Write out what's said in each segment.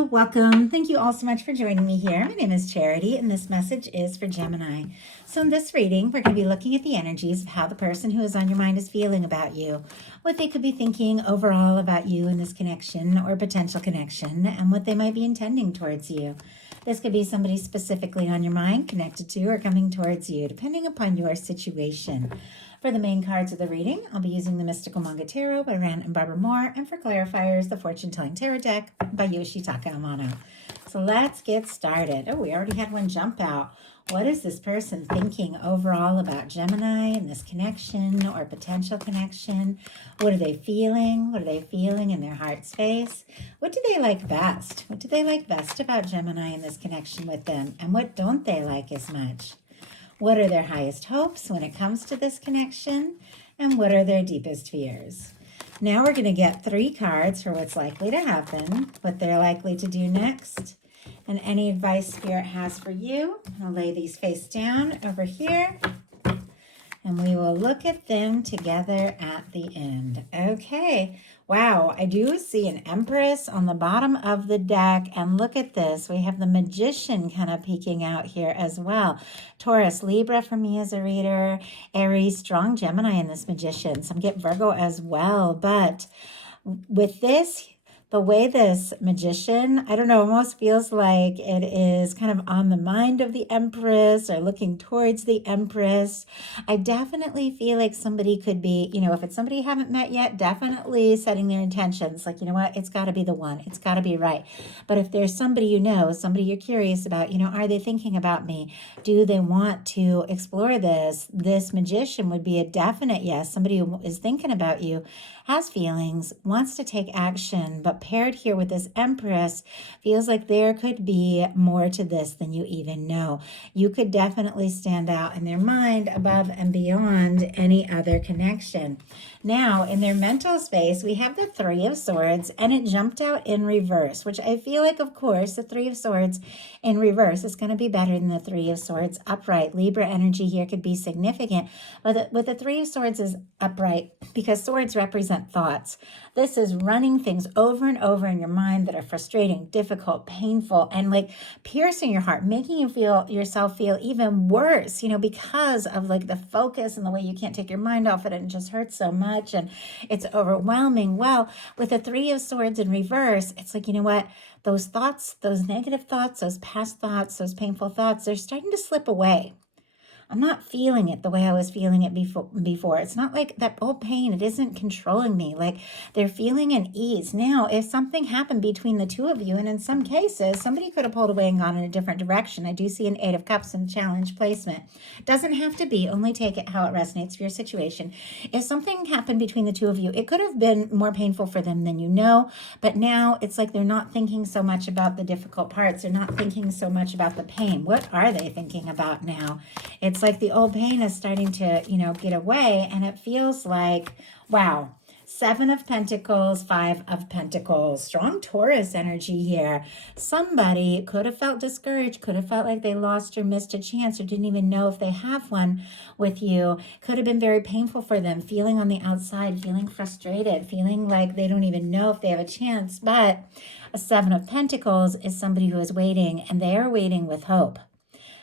Hello, welcome. Thank you all so much for joining me here. My name is Charity, and this message is for Gemini. So in this reading, we're going to be looking at the energies of how the person who is on your mind is feeling about you, what they could be thinking overall about you in this connection or potential connection, and what they might be intending towards you. This could be somebody specifically on your mind, connected to, or coming towards you, depending upon your situation. For the main cards of the reading, I'll be using the Mystical Manga Tarot by Rann and Barbara Moore, and for Clarifiers, the Fortune Telling Tarot deck by Yoshitaka Amono. So let's get started. Oh, we already had one jump out. What is this person thinking overall about Gemini and this connection or potential connection? What are they feeling? What are they feeling in their heart space? What do they like best? What do they like best about Gemini and this connection with them? And what don't they like as much? What are their highest hopes when it comes to this connection? And what are their deepest fears? Now we're going to get 3 cards for what's likely to happen, what they're likely to do next, and any advice Spirit has for you. I'll lay these face down over here, and we will look at them together at the end. Okay. Wow, I do see an Empress on the bottom of the deck, and look at this. We have the Magician kind of peeking out here as well. Taurus, Libra for me as a reader, Aries, strong Gemini in this Magician. Some get Virgo as well, but with this, the way this Magician, I don't know, almost feels like it is kind of on the mind of the Empress or looking towards the Empress. I definitely feel like somebody could be, if it's somebody you haven't met yet, definitely setting their intentions. Like, you know what, it's got to be the one. It's got to be right. But if there's somebody somebody you're curious about, are they thinking about me? Do they want to explore this? This Magician would be a definite yes. Somebody who is thinking about you, has feelings, wants to take action, but paired here with this Empress feels like there could be more to this than you even know. You could definitely stand out in their mind above and beyond any other connection. Now, in their mental space, we have the 3 of Swords, and it jumped out in reverse, which I feel like, of course, the 3 of Swords in reverse is going to be better than the 3 of Swords upright. Libra energy here could be significant, but with the 3 of Swords is upright because swords represent thoughts. This is running things over and over in your mind that are frustrating, difficult, painful, and like piercing your heart, making you feel yourself feel even worse, because of like the focus and the way you can't take your mind off it, and it just hurts so much and it's overwhelming. Well, with the 3 of Swords in reverse, it's like, those thoughts, those negative thoughts, those past thoughts, those painful thoughts, they're starting to slip away. I'm not feeling it the way I was feeling it before. It's not like that old pain. It isn't controlling me. Like they're feeling an ease. Now, if something happened between the 2 of you, and in some cases, somebody could have pulled away and gone in a different direction. I do see an 8 of Cups in challenge placement. Doesn't have to be. Only take it how it resonates for your situation. If something happened between the 2 of you, it could have been more painful for them than you know. But now it's like they're not thinking so much about the difficult parts. They're not thinking so much about the pain. What are they thinking about now? It's like the old pain is starting to, get away, and it feels like, wow, 7 of Pentacles, 5 of Pentacles, strong Taurus energy here. Somebody could have felt discouraged, could have felt like they lost or missed a chance or didn't even know if they have one with you. Could have been very painful for them, feeling on the outside, feeling frustrated, feeling like they don't even know if they have a chance. But a 7 of Pentacles is somebody who is waiting, and they are waiting with hope.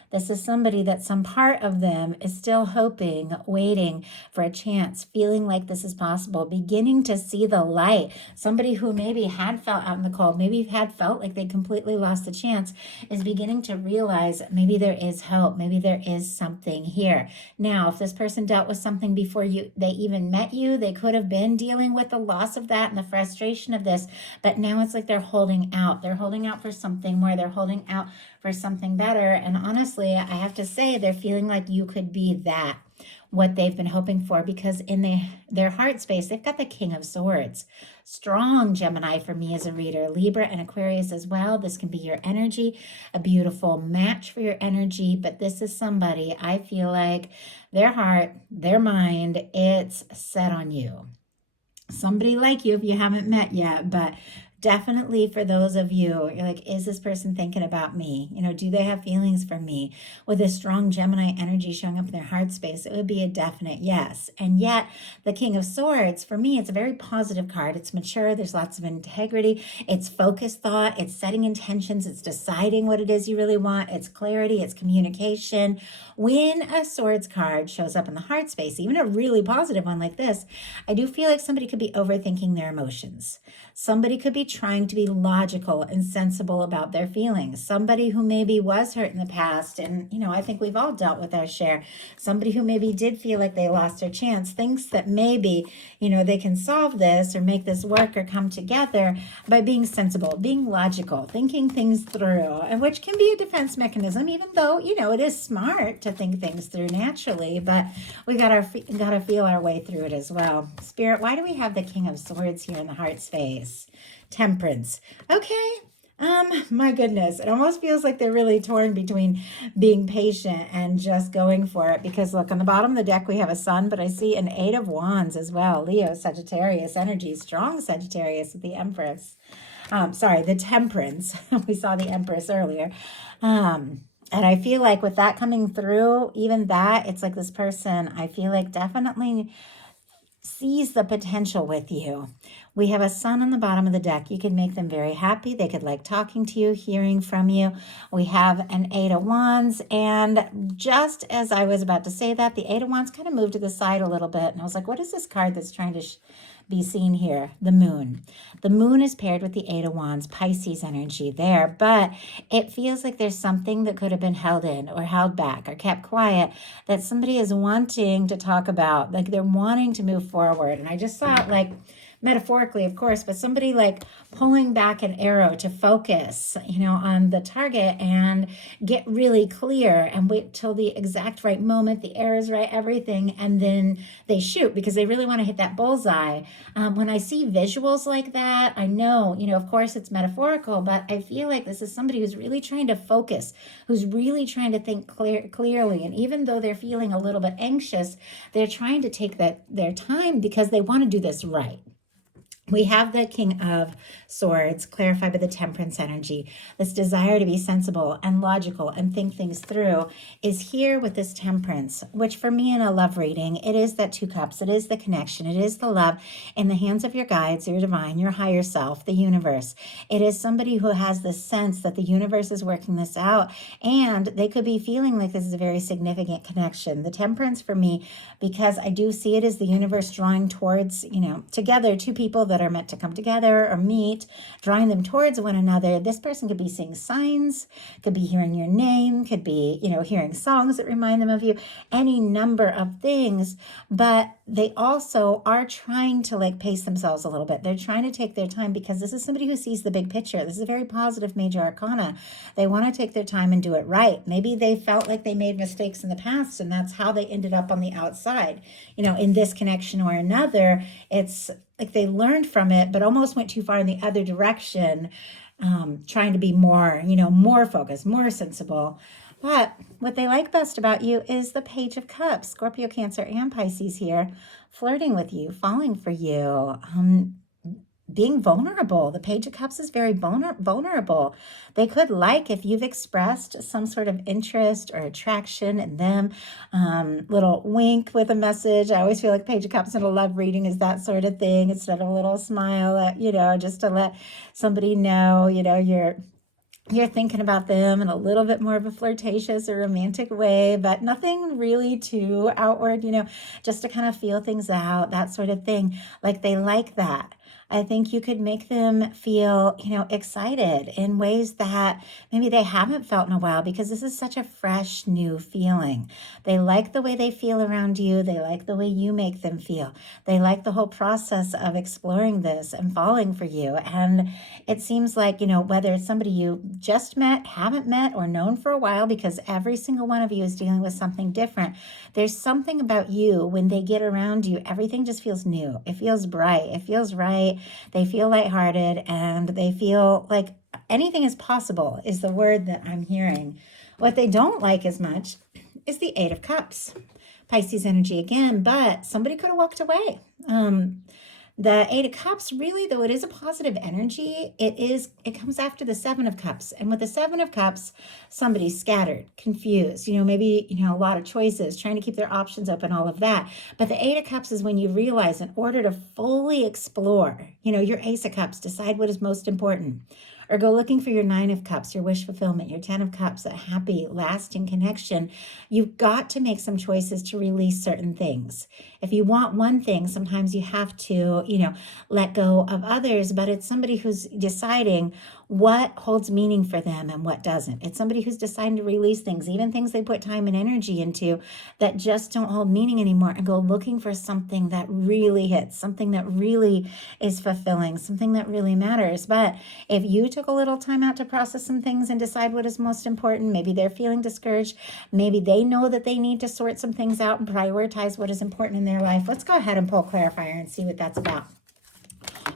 This is somebody that some part of them is still hoping, waiting for a chance, feeling like this is possible, beginning to see the light. Somebody who maybe had felt out in the cold, maybe had felt like they completely lost the chance, is beginning to realize maybe there is hope, maybe there is something here. Now, if this person dealt with something before they even met you, they could have been dealing with the loss of that and the frustration of this, but now it's like they're holding out. They're holding out for something more. They're holding out for something better. And honestly, I have to say they're feeling like you could be that, what they've been hoping for, because in their heart space, they've got the King of Swords. Strong Gemini for me as a reader, Libra and Aquarius as well. This can be your energy, a beautiful match for your energy, but this is somebody I feel like their heart, their mind, it's set on you. Somebody like you if you haven't met yet, but Definitely for those of you, you're like, is this person thinking about me? Do they have feelings for me? With a strong Gemini energy showing up in their heart space, it would be a definite yes. And yet, the King of Swords, for me, it's a very positive card. It's mature, there's lots of integrity, it's focused thought, it's setting intentions, it's deciding what it is you really want, it's clarity, it's communication. When a Swords card shows up in the heart space, even a really positive one like this, I do feel like somebody could be overthinking their emotions. Somebody could be trying to be logical and sensible about their feelings. Somebody who maybe was hurt in the past, and I think we've all dealt with our share. Somebody who maybe did feel like they lost their chance thinks that maybe, they can solve this or make this work or come together by being sensible, being logical, thinking things through, and which can be a defense mechanism, even though, it is smart to think things through naturally, but we gotta feel our way through it as well. Spirit, why do we have the King of Swords here in the heart space? Temperance. Okay. My goodness, it almost feels like they're really torn between being patient and just going for it, because look, on the bottom of the deck we have a sun, but I see an 8 of Wands as well. Leo, Sagittarius energy, strong Sagittarius with the Empress. The Temperance. We saw the Empress earlier. And I feel like with that coming through, even that, it's like this person, I feel like definitely sees the potential with you. We have a sun on the bottom of the deck. You could make them very happy. They could like talking to you, hearing from you. We have an 8 of Wands. And just as I was about to say that, the 8 of Wands kind of moved to the side a little bit. And I was like, what is this card that's trying to be seen here? The moon. The moon is paired with the 8 of Wands, Pisces energy there, but it feels like there's something that could have been held in or held back or kept quiet that somebody is wanting to talk about, like they're wanting to move forward. And I just saw it like metaphorically, of course, but somebody like pulling back an arrow to focus, on the target and get really clear and wait till the exact right moment, the arrow's right, everything, and then they shoot because they really want to hit that bullseye. When I see visuals like that, I know, of course it's metaphorical, but I feel like this is somebody who's really trying to focus, who's really trying to think clearly. And even though they're feeling a little bit anxious, they're trying to take their time because they want to do this right. We have the King of Swords, clarified by the Temperance energy. This desire to be sensible and logical and think things through is here with this Temperance, which for me in a love reading, it is that 2 cups. It is the connection. It is the love in the hands of your guides, your divine, your higher self, the universe. It is somebody who has this sense that the universe is working this out, and they could be feeling like this is a very significant connection. The Temperance for me, because I do see it as the universe drawing towards, together 2 people that are meant to come together or meet, drawing them towards one another. This person could be seeing signs, could be hearing your name, could be, hearing songs that remind them of you, any number of things, but they also are trying to like pace themselves a little bit. They're trying to take their time because this is somebody who sees the big picture. This is a very positive major arcana. They want to take their time and do it right. Maybe they felt like they made mistakes in the past and that's how they ended up on the outside. In this connection or another, it's like they learned from it, but almost went too far in the other direction, trying to be more, more focused, more sensible. But what they like best about you is the Page of Cups, Scorpio, Cancer, and Pisces here, flirting with you, falling for you, being vulnerable. The Page of Cups is very vulnerable. They could like if you've expressed some sort of interest or attraction in them, little wink with a message. I always feel like Page of Cups in a love reading is that sort of thing, instead of a little smile, just to let somebody know, you're thinking about them in a little bit more of a flirtatious or romantic way, but nothing really too outward, just to kind of feel things out, that sort of thing. Like they like that. I think you could make them feel, excited in ways that maybe they haven't felt in a while, because this is such a fresh, new feeling. They like the way they feel around you. They like the way you make them feel. They like the whole process of exploring this and falling for you. And it seems like, whether it's somebody you just met, haven't met, or known for a while, because every single one of you is dealing with something different. There's something about you when they get around you, everything just feels new. It feels bright. It feels right. They feel lighthearted, and they feel like anything is possible is the word that I'm hearing. What they don't like as much is the 8 of Cups. Pisces energy again, but somebody could have walked away. The Eight of Cups, really, though it is a positive energy, it comes after the Seven of Cups. And with the Seven of Cups, somebody's scattered, confused, maybe, a lot of choices, trying to keep their options open, all of that. But the Eight of Cups is when you realize, in order to fully explore, your Ace of Cups, decide what is most important. Or go looking for your Nine of Cups, your wish fulfillment, your 10 of Cups, a happy, lasting connection. You've got to make some choices to release certain things. If you want one thing, sometimes you have to, let go of others, but it's somebody who's deciding what holds meaning for them and what doesn't. It's somebody who's deciding to release things, even things they put time and energy into that just don't hold meaning anymore, and go looking for something that really hits, something that really is fulfilling, something that really matters. But if you took a little time out to process some things and decide what is most important, maybe they're feeling discouraged, maybe they know that they need to sort some things out and prioritize what is important in their life. Let's go ahead and pull Clarifier and see what that's about.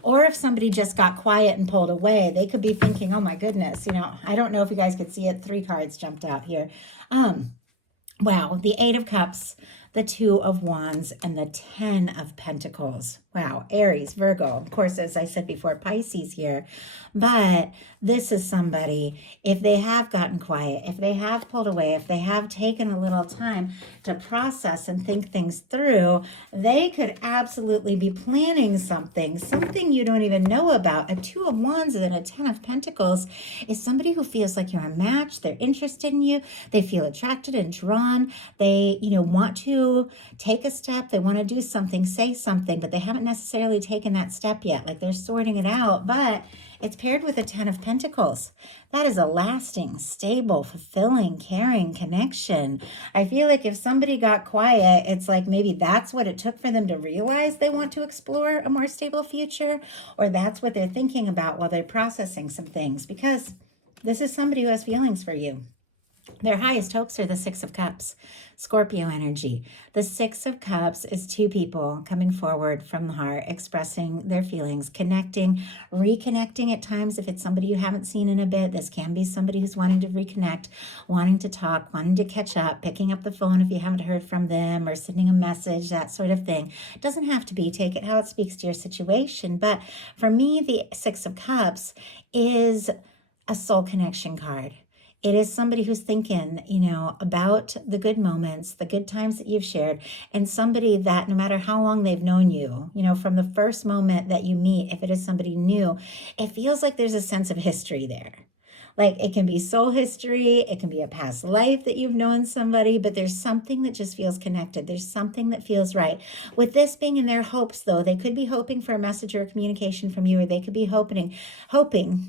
Or if somebody just got quiet and pulled away, they could be thinking, oh my goodness, I don't know if you guys could see it. 3 cards jumped out here. Wow, the Eight of Cups, the Two of Wands, and the 10 of Pentacles. Wow, Aries, Virgo, of course, as I said before, Pisces here. But this is somebody, if they have gotten quiet, if they have pulled away, if they have taken a little time to process and think things through, they could absolutely be planning something you don't even know about. A Two of Wands and a 10 of Pentacles is somebody who feels like you're a match. They're interested in you. They feel attracted and drawn. They, want to take a step. They want to do something, say something, but they haven't necessarily taken that step yet. Like they're sorting it out, but it's paired with a 10 of Pentacles. That is a lasting, stable, fulfilling, caring connection. I feel like if somebody got quiet, it's like maybe that's what it took for them to realize they want to explore a more stable future, or that's what they're thinking about while they're processing some things, because this is somebody who has feelings for you. Their highest hopes are the Six of Cups, Scorpio energy. The Six of Cups is 2 people coming forward from the heart, expressing their feelings, connecting, reconnecting at times. If it's somebody you haven't seen in a bit, this can be somebody who's wanting to reconnect, wanting to talk, wanting to catch up, picking up the phone if you haven't heard from them, or sending a message, that sort of thing. It doesn't have to be. Take it how it speaks to your situation. But for me, the Six of Cups is a soul connection card. It is somebody who's thinking, about the good moments, the good times that you've shared, and somebody that no matter how long they've known you, from the first moment that you meet, if it is somebody new, it feels like there's a sense of history there. Like it can be soul history, it can be a past life that you've known somebody, but there's something that just feels connected. There's something that feels right. With this being in their hopes, though, they could be hoping for a message or a communication from you, or they could be hoping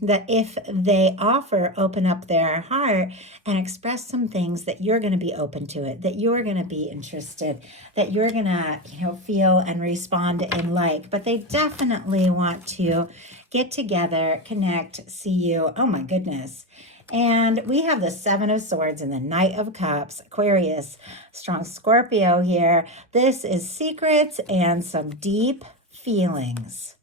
that if they open up their heart and express some things, that you're going to be open to it, that you're going to be interested, that you're going to, feel and respond in like. But they definitely want to get together, connect, see you. Oh my goodness. And we have the Seven of Swords and the Knight of Cups, Aquarius, strong Scorpio here. This is secrets and some deep feelings.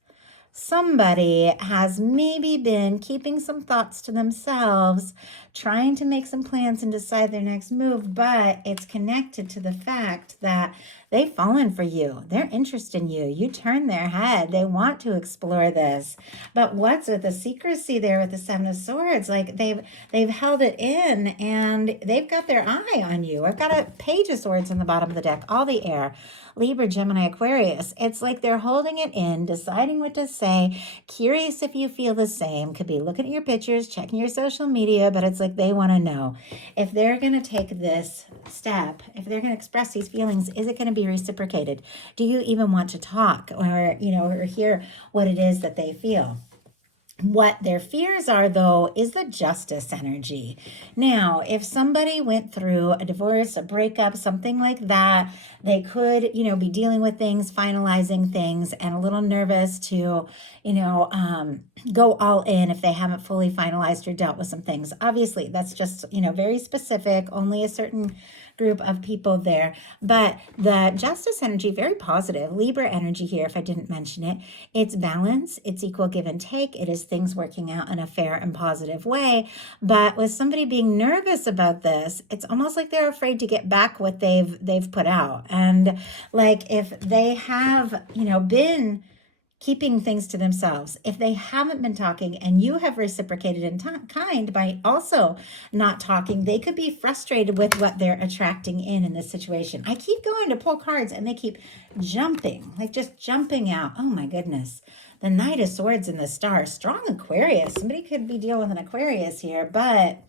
Somebody has maybe been keeping some thoughts to themselves, trying to make some plans and decide their next move, but it's connected to the fact that they've fallen for you. They're interested in you. You turn their head. They want to explore this. But what's with the secrecy there with the Seven of Swords? Like they've held it in and they've got their eye on you. I've got a Page of Swords in the bottom of the deck, all the air. Libra, Gemini, Aquarius. It's like they're holding it in, deciding what to say, curious if you feel the same. Could be looking at your pictures, checking your social media, but it's like they want to know if they're going to take this step, if they're going to express these feelings, is it going to be reciprocated? Do you even want to talk or hear what it is that they feel? What their fears are, though, is the Justice energy. Now, if somebody went through a divorce, a breakup, something like that, they could, be dealing with things, finalizing things, and a little nervous to, go all in if they haven't fully finalized or dealt with some things. Obviously, that's just, very specific, only a certain group of people there. But the Justice energy, very positive. Libra energy here, if I didn't mention it. It's balance, it's equal give and take. It is things working out in a fair and positive way. But with somebody being nervous about this, it's almost like they're afraid to get back what they've put out. And like if they have, been keeping things to themselves. If they haven't been talking and you have reciprocated in kind by also not talking, they could be frustrated with what they're attracting in this situation. I keep going to pull cards and they keep jumping, like just jumping out. Oh my goodness. The Knight of Swords and the Star, strong Aquarius. Somebody could be dealing with an Aquarius here, but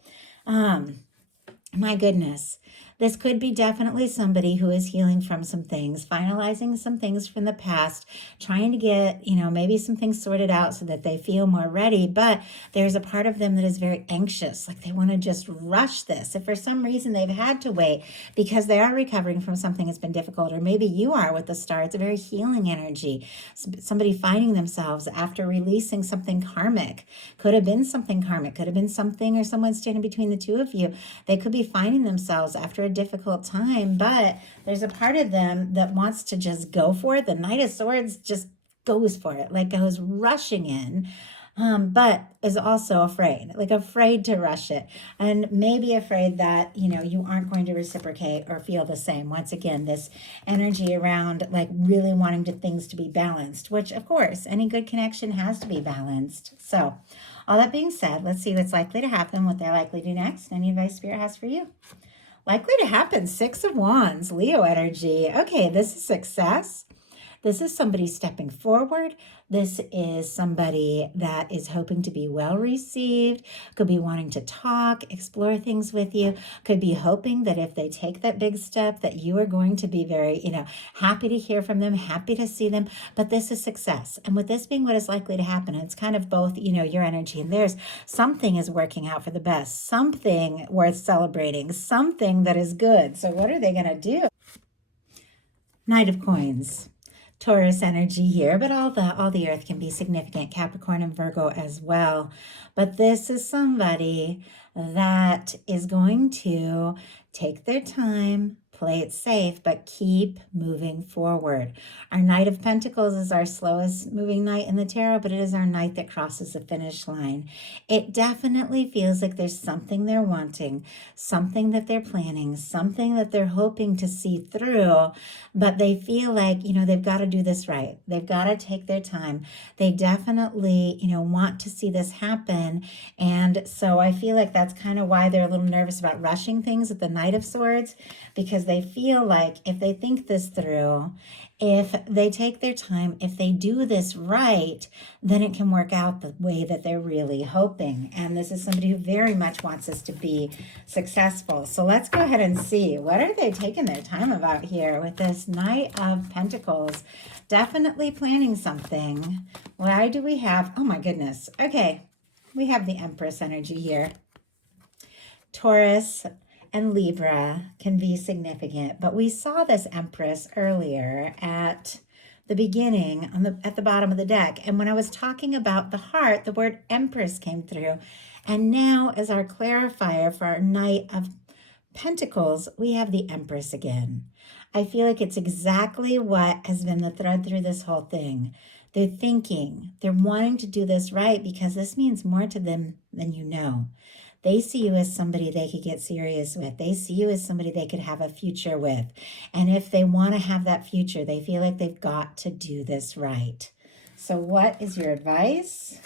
my goodness, this could be definitely somebody who is healing from some things, finalizing some things from the past, trying to get, maybe some things sorted out so that they feel more ready. But there's a part of them that is very anxious, like they want to just rush this. If for some reason they've had to wait because they are recovering from something that's been difficult, or maybe you are with the Star, it's a very healing energy. Somebody finding themselves after releasing something karmic. Could have been something karmic, could have been something or someone standing between the two of you. They could be finding themselves after a difficult time, but there's a part of them that wants to just go for it. The Knight of Swords just goes for it, like goes rushing in, but is also afraid, like afraid to rush it, and maybe afraid that, you aren't going to reciprocate or feel the same. Once again, this energy around like really wanting things to be balanced, which of course, any good connection has to be balanced. So all that being said, let's see what's likely to happen, what they're likely to do next. Any advice Spirit has for you? Likely to happen, 6 of Wands, Leo energy. Okay, this is success. This is somebody stepping forward. This is somebody that is hoping to be well received, could be wanting to talk, explore things with you, could be hoping that if they take that big step that you are going to be very, happy to hear from them, happy to see them. But this is success. And with this being what is likely to happen, it's kind of both, your energy and theirs. Something is working out for the best, something worth celebrating, something that is good. So what are they going to do? Knight of Coins. Taurus energy here, but all the earth can be significant, Capricorn and Virgo as well. But this is somebody that is going to take their time, play it safe, but keep moving forward. Our Knight of Pentacles is our slowest moving knight in the tarot, but it is our knight that crosses the finish line. It definitely feels like there's something they're wanting, something that they're planning, something that they're hoping to see through, but they feel like, they've got to do this right. They've got to take their time. They definitely, want to see this happen. And so I feel like that's kind of why they're a little nervous about rushing things with the Knight of Swords, because they feel like if they think this through, if they take their time, if they do this right, then it can work out the way that they're really hoping. And this is somebody who very much wants us to be successful. So let's go ahead and see, what are they taking their time about here with this Knight of Pentacles? Definitely planning something. Why do we have, oh my goodness. Okay, we have the Empress energy here. Taurus and Libra can be significant, but we saw this Empress earlier at the beginning at the bottom of the deck. And when I was talking about the heart, the word Empress came through. And now as our clarifier for our Knight of Pentacles, we have the Empress again. I feel like it's exactly what has been the thread through this whole thing. They're thinking, they're wanting to do this right because this means more to them than you know. They see you as somebody they could get serious with. They see you as somebody they could have a future with. And if they want to have that future, they feel like they've got to do this right. So what is your advice?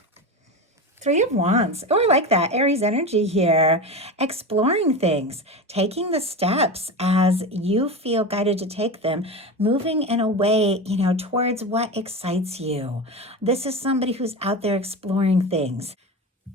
3 of Wands. Oh, I like that. Aries energy here. Exploring things, taking the steps as you feel guided to take them, moving in a way, towards what excites you. This is somebody who's out there exploring things.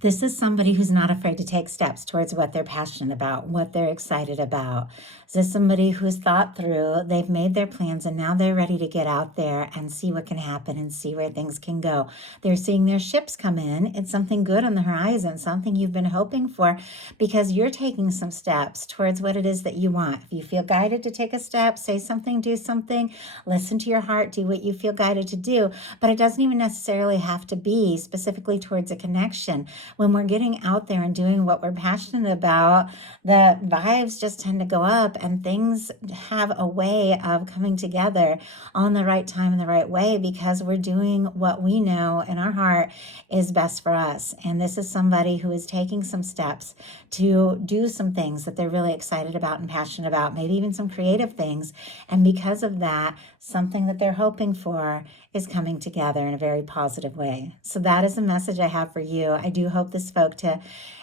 This is somebody who's not afraid to take steps towards what they're passionate about, what they're excited about. This is somebody who's thought through, they've made their plans, and now they're ready to get out there and see what can happen and see where things can go. They're seeing their ships come in. It's something good on the horizon, something you've been hoping for, because you're taking some steps towards what it is that you want. If you feel guided to take a step, say something, do something, listen to your heart, do what you feel guided to do. But it doesn't even necessarily have to be specifically towards a connection. When we're getting out there and doing what we're passionate about, the vibes just tend to go up and things have a way of coming together on the right time and the right way, because we're doing what we know in our heart is best for us. And this is somebody who is taking some steps to do some things that they're really excited about and passionate about, maybe even some creative things. And because of that, something that they're hoping for is coming together in a very positive way. So that is a message I have for you. I do hope this spoke to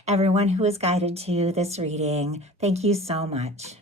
everyone who was guided to this reading. Thank you so much.